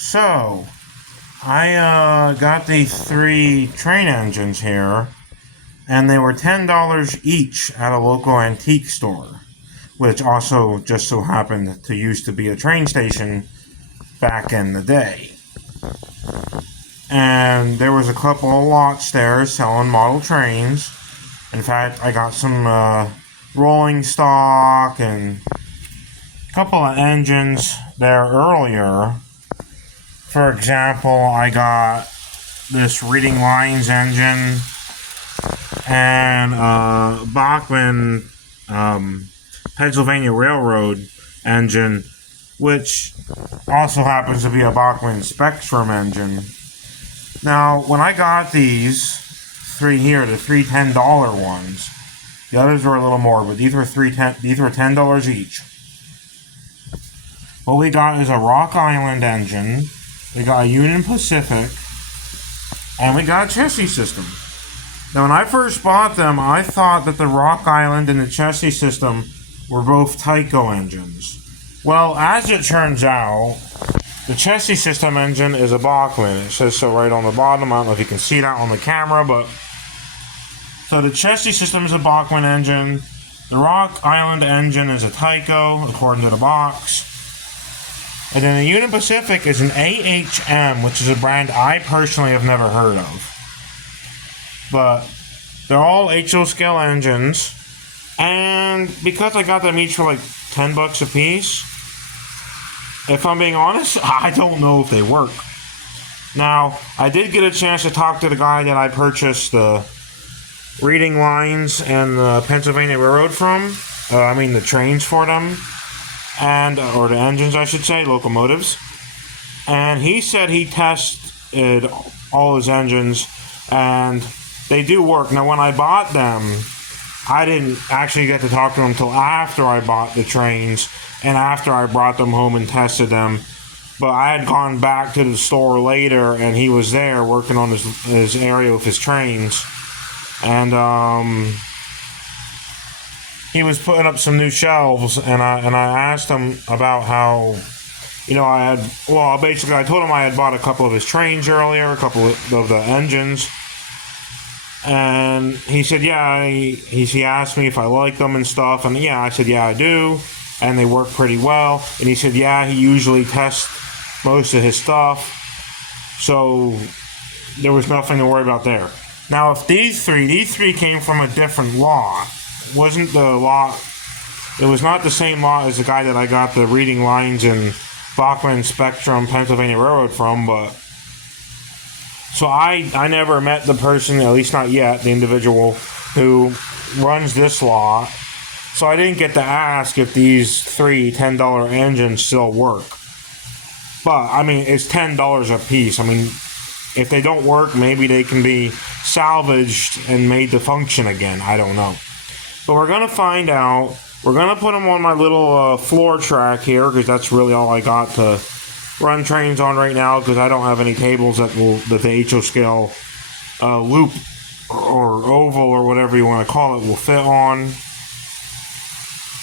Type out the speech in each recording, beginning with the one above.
So, I got these three train engines here, and they were $10 each at a local antique store, which also just so happened to used to be a train station back in the day. And there was a couple of lots there selling model trains. In fact, I got some rolling stock and a couple of engines there earlier. For example, I got this reading lines engine and Bachman Pennsylvania Railroad engine, which also happens to be a Bachman Spectrum engine. Now, when I got these three here, the three $10 ones, the others were a little more, but these were $10 each. What we got is a Rock Island engine, we got a Union Pacific, and we got a chassis system. Now, when I first bought them, I thought that the Rock Island and the chassis system were both Tyco engines. Well, as it turns out, the chassis system engine is a Bachman. It says so right on the bottom. I don't know if you can see that on the camera, but so the chassis system is a Bachman engine. The Rock Island engine is a Tyco, according to the box. And then the Union Pacific is an AHM, which is a brand I personally have never heard of. But they're all HO scale engines, and because I got them each for like $10 a piece, if I'm being honest, I don't know if they work. Now, I did get a chance to talk to the guy that I purchased the reading lines and the Pennsylvania Railroad from. The trains for them, or the engines, I should say, locomotives. And he said he tested all his engines, and they do work. Now, when I bought them, I didn't actually get to talk to him until after I bought the trains and after I brought them home and tested them. But I had gone back to the store later, and he was there working on his area with his trains. And he was putting up some new shelves, and I asked him about how, I told him I had bought a couple of his trains earlier, a couple of the engines. And he said, yeah, he asked me if I liked them and stuff, and yeah, I said, yeah, I do, and they work pretty well. And he said, yeah, he usually tests most of his stuff, so there was nothing to worry about there. Now, if these three came from a different lot, it was not the same lot as the guy that I got the reading lines and Bachman Spectrum Pennsylvania Railroad from, but so I never met the person, at least not yet, the individual who runs this lot. So I didn't get to ask if these three $10 engines still work. But, it's $10 a piece. If they don't work, maybe they can be salvaged and made to function again. I don't know. But we're going to find out. We're going to put them on my little floor track here, because that's really all I got to run trains on right now, because I don't have any tables that the HO scale loop or oval or whatever you want to call it will fit on.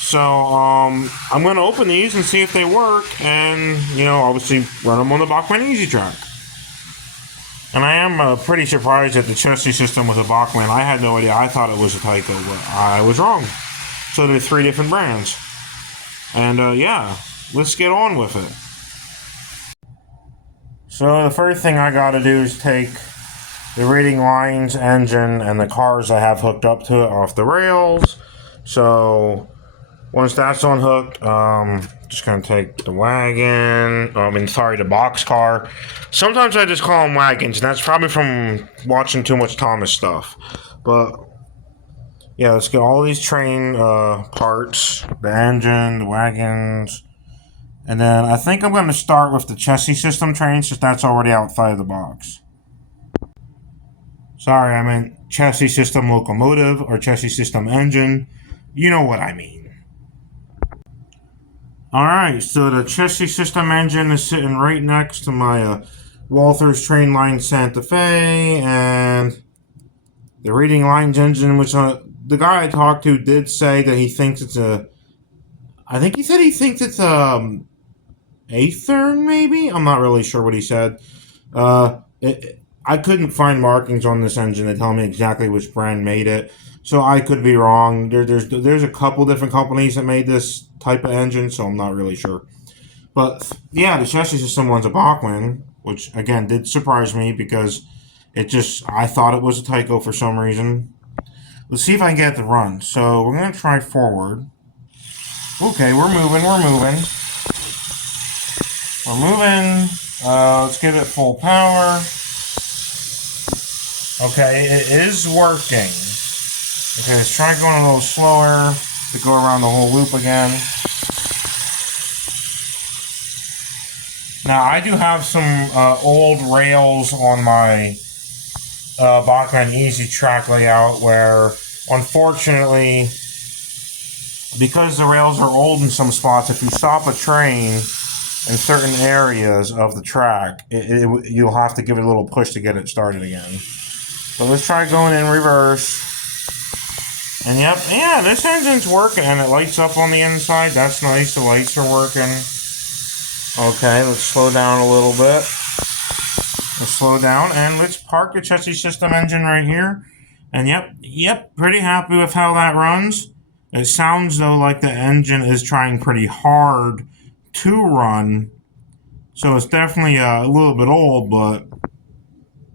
So I'm going to open these and see if they work, and obviously run them on the Bachman Easy Track. And I am pretty surprised that the chassis system was a Bachman. I had no idea. I thought it was a Tyco, but I was wrong. So there's three different brands, and let's get on with it. So the first thing I gotta do is take the reading lines engine and the cars I have hooked up to it off the rails. So once that's unhooked, just gonna take the wagon, the boxcar. Sometimes I just call them wagons, and that's probably from watching too much Thomas stuff. But yeah, let's get all these train parts, the engine, the wagons. And then I think I'm going to start with the chassis system trains, since that's already outside of the box. Sorry, I meant chassis system locomotive or chassis system engine. You know what I mean. Alright, so the chassis system engine is sitting right next to my Walther's Train Line Santa Fe, and the reading lines engine, which the guy I talked to did say that he thinks it's a eighth turn, maybe? I'm not really sure what he said. I couldn't find markings on this engine that tell me exactly which brand made it, so I could be wrong. There's a couple different companies that made this type of engine, so I'm not really sure. But yeah, the chassis system one's a Bachmann, which again did surprise me because I thought it was a Tyco for some reason. Let's see if I can get it to run. So we're gonna try forward. Okay, we're moving. Let's give it full power. Okay, it is working. Okay, let's try going a little slower to go around the whole loop again. Now, I do have some old rails on my Bachmann Easy Track layout where, unfortunately, because the rails are old in some spots, if you stop a train in certain areas of the track, you'll have to give it a little push to get it started again. So let's try going in reverse. And yep, yeah, this engine's working and it lights up on the inside. That's nice, the lights are working. Okay, let's slow down a little bit. Let's slow down and let's park the chassis system engine right here. And yep, pretty happy with how that runs. It sounds though like the engine is trying pretty hard to run. So it's definitely a little bit old, but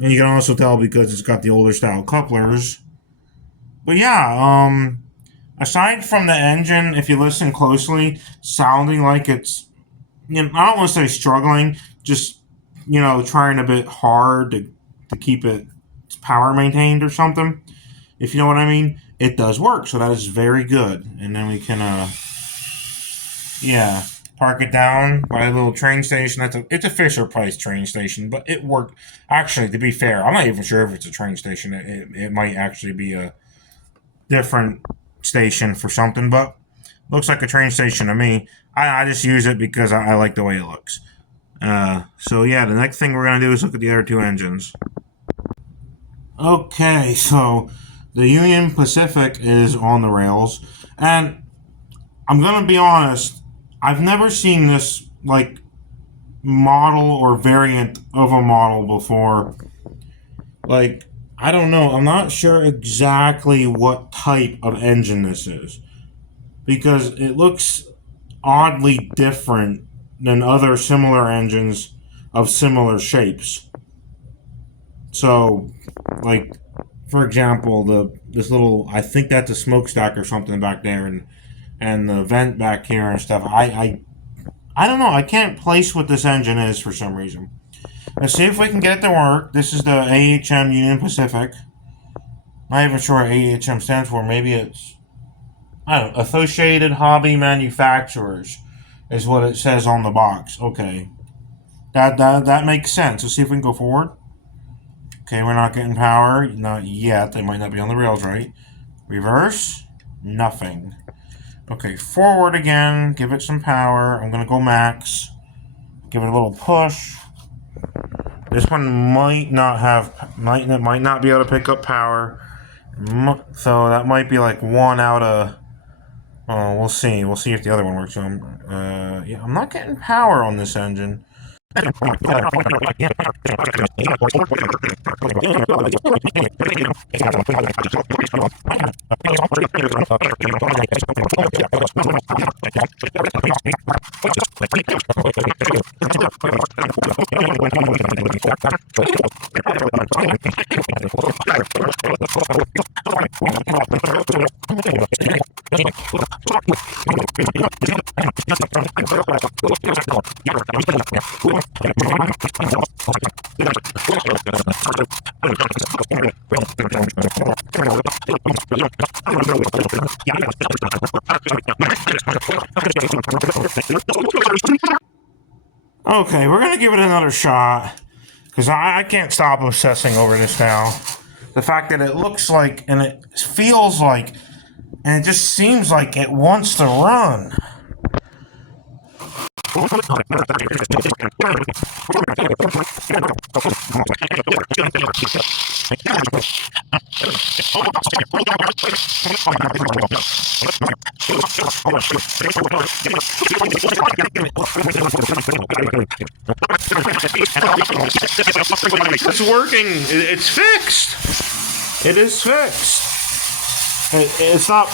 and you can also tell because it's got the older style couplers. But yeah, aside from the engine, if you listen closely, sounding like it's, I don't want to say struggling, just, trying a bit hard to keep its power maintained or something. If you know what I mean, it does work, so that is very good. And then we can, park it down by a little train station. It's a Fisher Price train station, but it worked. Actually, to be fair, I'm not even sure if it's a train station. It might actually be a different station for something, but looks like a train station to me. I just use it because I like the way it looks. So yeah, the next thing we're going to do is look at the other two engines. Okay, so the Union Pacific is on the rails, and I'm going to be honest, I've never seen this, model or variant of a model before. I don't know, I'm not sure exactly what type of engine this is, because it looks oddly different than other similar engines of similar shapes. So, for example, this little, I think that's a smokestack or something back there, and the vent back here and stuff. I don't know. I can't place what this engine is for some reason. Let's see if we can get it to work. This is the AHM Union Pacific. Not even sure what AHM stands for. Maybe it's, I don't know, Associated Hobby Manufacturers is what it says on the box. Okay. That makes sense. Let's see if we can go forward. Okay, we're not getting power. Not yet. They might not be on the rails right. Reverse. Nothing. Okay, forward again. Give it some power. I'm going to go max. Give it a little push. This one might not be able to pick up power. So that might be like 1 out of... Oh, we'll see. We'll see if the other one works. I'm not getting power on this engine. Okay, we're gonna give it another shot because I can't stop obsessing over this now. The fact that it looks like and it feels like and it just seems like it wants to run. It's working. It's fixed. It is fixed. It's not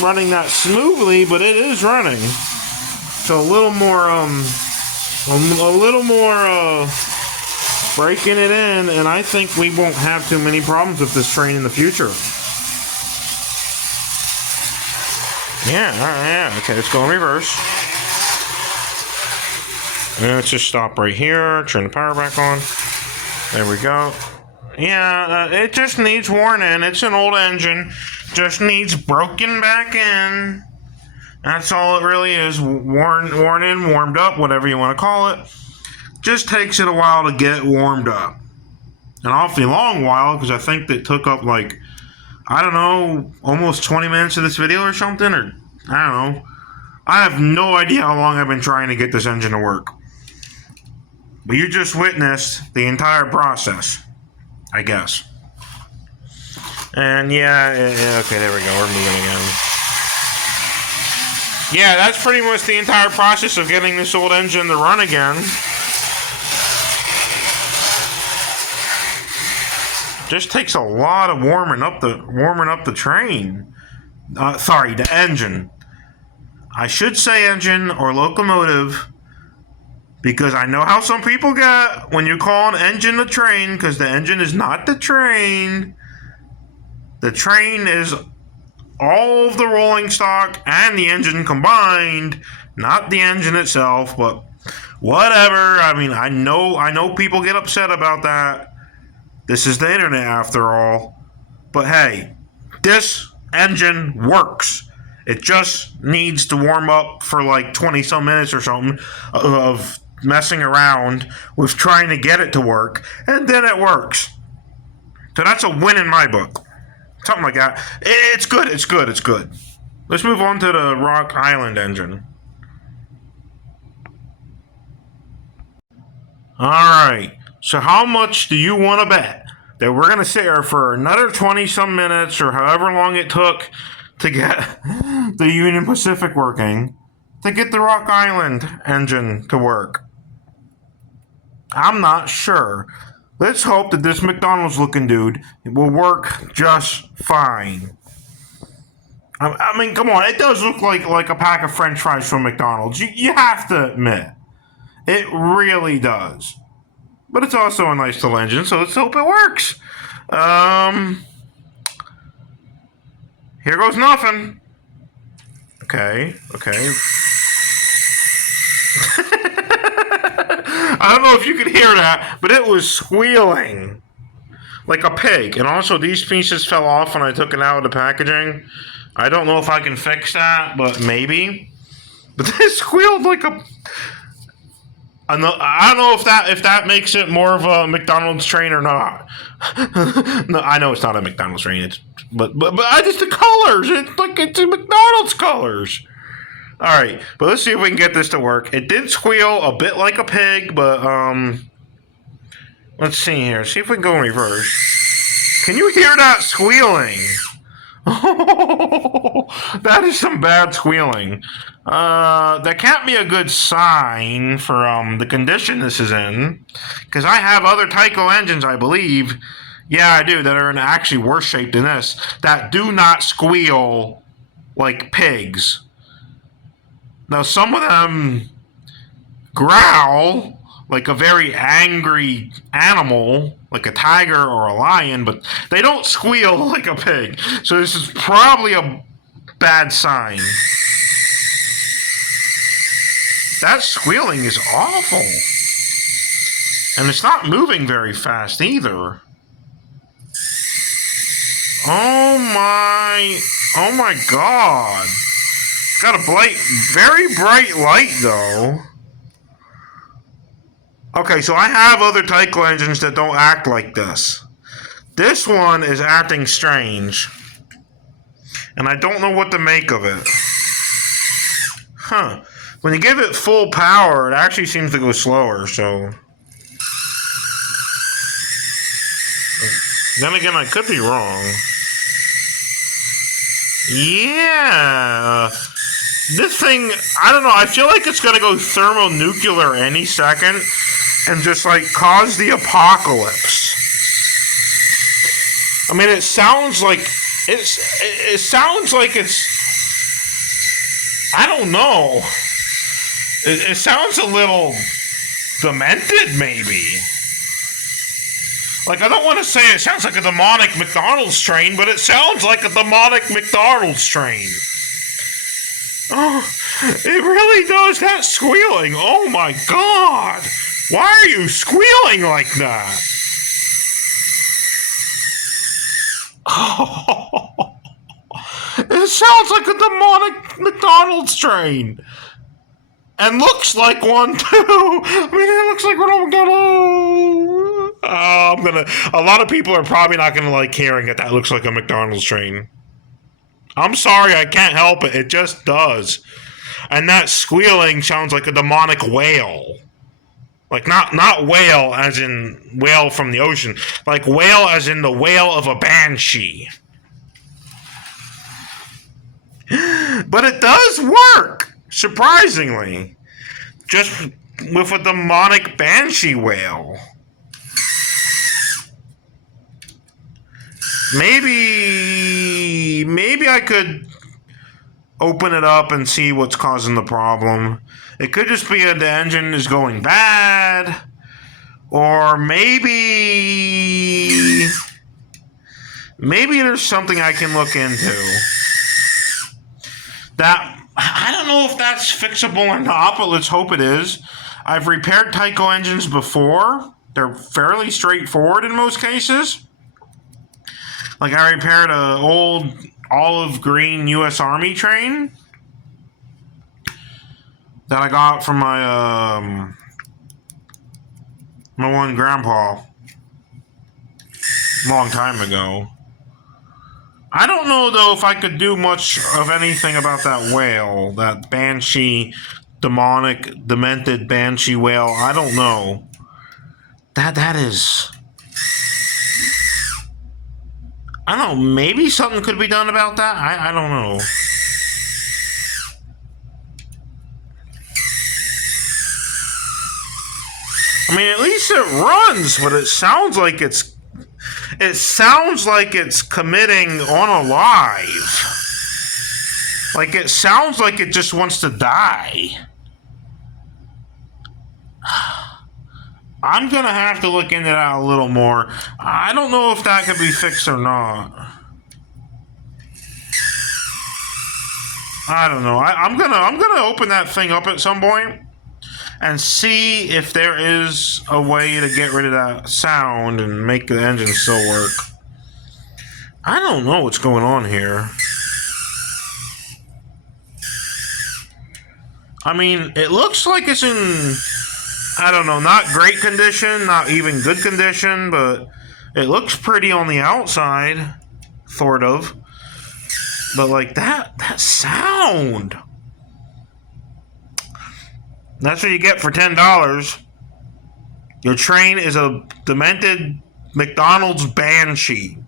running that smoothly, but it is running. So a little more, breaking it in, and I think we won't have too many problems with this train in the future. Yeah. Okay, let's go in reverse. And let's just stop right here. Turn the power back on. There we go. Yeah, it just needs worn in. It's an old engine. Just needs broken back in. That's all it really is. Worn in, warmed up, whatever you want to call it. Just takes it a while to get warmed up. An awfully long while, because I think that took up like, I don't know, almost 20 minutes of this video or something, or I don't know. I have no idea how long I've been trying to get this engine to work. But you just witnessed the entire process, I guess. And yeah, okay, there we go, we're moving again. Yeah, that's pretty much the entire process of getting this old engine to run again. Just takes a lot of warming up the train. Sorry, the engine. I should say engine or locomotive, because I know how some people get when you call an engine a train, because the engine is not the train. The train is all of the rolling stock and the engine combined, not the engine itself, but whatever. I mean, I know people get upset about that. This is the internet after all. But hey, this engine works. It just needs to warm up for like 20 some minutes or something of messing around with trying to get it to work, and then it works. So that's a win in my book. Something like that. It's good. Let's move on to the Rock Island engine. Alright, so how much do you want to bet that we're going to sit here for another 20 some minutes, or however long it took to get the Union Pacific working, to get the Rock Island engine to work? I'm not sure. Let's hope that this McDonald's looking dude will work just fine. I mean, come on, it does look like a pack of French fries from McDonald's. You have to admit. It really does. But it's also a nice little engine, so let's hope it works. Here goes nothing. Okay. I don't know if you could hear that, but it was squealing like a pig. And also, these pieces fell off when I took it out of the packaging. I don't know if I can fix that, but maybe. But this squealed like a... I don't know if that makes it more of a McDonald's train or not. No, I know it's not a McDonald's train. But I just the colors. It's a McDonald's colors. All right, but let's see if we can get this to work. It did squeal a bit like a pig, but let's see here. See if we can go in reverse. Can you hear that squealing? That is some bad squealing. That can't be a good sign for the condition this is in, because I have other Tyco engines, I believe. Yeah, I do, that are in actually worse shape than this, that do not squeal like pigs. Now, some of them growl like a very angry animal, like a tiger or a lion, but they don't squeal like a pig. So this is probably a bad sign. That squealing is awful. And it's not moving very fast either. Oh my god. It's got a very bright light though. Okay, so I have other Tyco engines that don't act like this. This one is acting strange. And I don't know what to make of it. Huh. When you give it full power, it actually seems to go slower, so... Then again, I could be wrong. Yeah. This thing, I don't know, I feel like it's going to go thermonuclear any second and just, like, cause the apocalypse. I mean, it sounds like it sounds like it's, I don't know. It sounds a little demented, maybe. Like, I don't want to say it sounds like a demonic McDonald's train, but it sounds like a demonic McDonald's train. Oh, it really does. That squealing. Oh my God. Why are you squealing like that? Oh, it sounds like a demonic McDonald's train. And looks like one too. I mean, it looks like Ronald McDonald. A lot of people are probably not gonna like hearing that looks like a McDonald's train. I'm sorry, I can't help it. It just does. And that squealing sounds like a demonic whale. Like not whale as in whale from the ocean. Like whale as in the wail of a banshee. But it does work. Surprisingly, just with a demonic banshee wail. Maybe I could open it up and see what's causing the problem. It could just be that the engine is going bad, or maybe there's something I can look into. That, I don't know if that's fixable or not, but let's hope it is. I've repaired Tyco engines before. They're fairly straightforward in most cases. Like, I repaired an old olive green U.S. Army train that I got from my one grandpa a long time ago. I don't know, though, if I could do much of anything about that whale, that banshee, demented banshee whale. I don't know. That is... I don't know, maybe something could be done about that? I don't know. I mean, at least it runs, but it sounds like it's committing unalive. Like, it sounds like it just wants to die. I'm gonna have to look into that a little more. I don't know if that could be fixed or not. I don't know. I'm gonna open that thing up at some point and see if there is a way to get rid of that sound and make the engine still work. I don't know what's going on here. I mean, it looks like it's in, I don't know, not great condition, not even good condition, but it looks pretty on the outside, sort of. But like that sound. That's what you get for $10. Your train is a demented McDonald's banshee.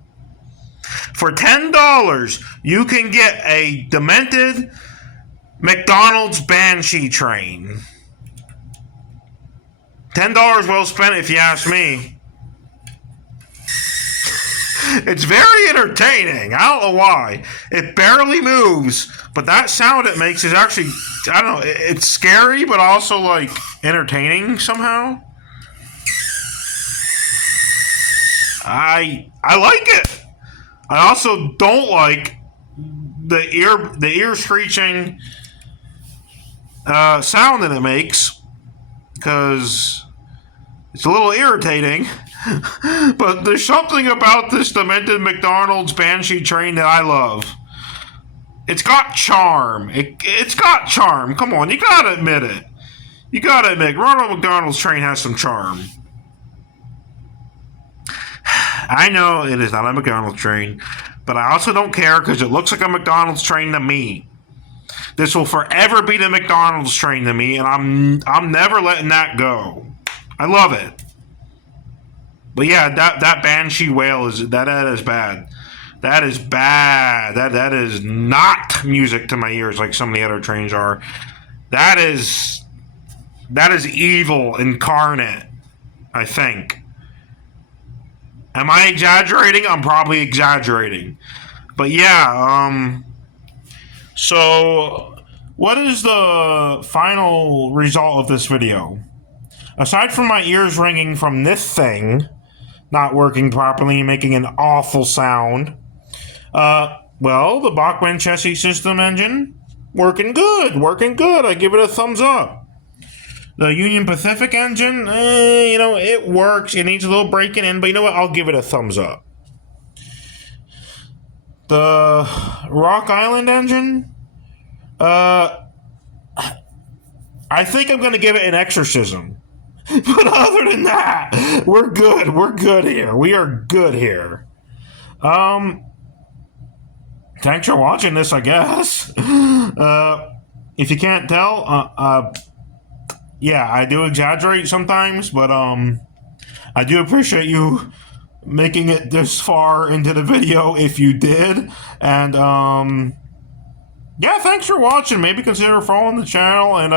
For $10, you can get a demented McDonald's banshee train. $10 well spent, if you ask me. It's very entertaining. I don't know why. It barely moves, but that sound it makes is actually, I don't know, it's scary, but also, like, entertaining somehow. I like it. I also don't like the ear screeching sound that it makes, because it's a little irritating. But there's something about this demented McDonald's banshee train that I love. It's got charm. It's got charm. Come on, you gotta admit it. You gotta admit, Ronald McDonald's train has some charm. I know it is not a McDonald's train, but I also don't care because it looks like a McDonald's train to me. This will forever be the McDonald's train to me, and I'm never letting that go. I love it. But yeah, that banshee wail is that is bad. That is bad. That is not music to my ears like some of the other trains are. That is evil incarnate, I think. Am I exaggerating? I'm probably exaggerating. But yeah, so what is the final result of this video? Aside from my ears ringing from this thing not working properly and making an awful sound, well, the Bachmann chassis system engine, working good. I give it a thumbs up. The Union Pacific engine, it works. It needs a little breaking in, but you know what? I'll give it a thumbs up. The Rock Island engine, I think I'm going to give it an exorcism. But other than that, we're good. We're good here. We are good here. Thanks for watching this, I guess. If you can't tell, yeah, I do exaggerate sometimes, but I do appreciate you making it this far into the video if you did. And yeah, thanks for watching. Maybe consider following the channel and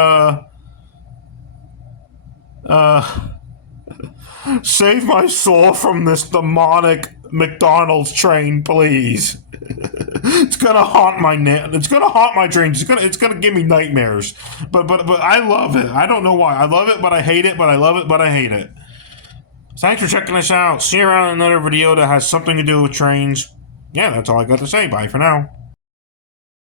save my soul from this demonic McDonald's train, please. It's gonna haunt my dreams. It's gonna give me nightmares. But I love it. I don't know why. I love it, but I hate it. But I love it, but I hate it. Thanks for checking us out. See you around in another video that has something to do with trains. Yeah, that's all I got to say. Bye for now.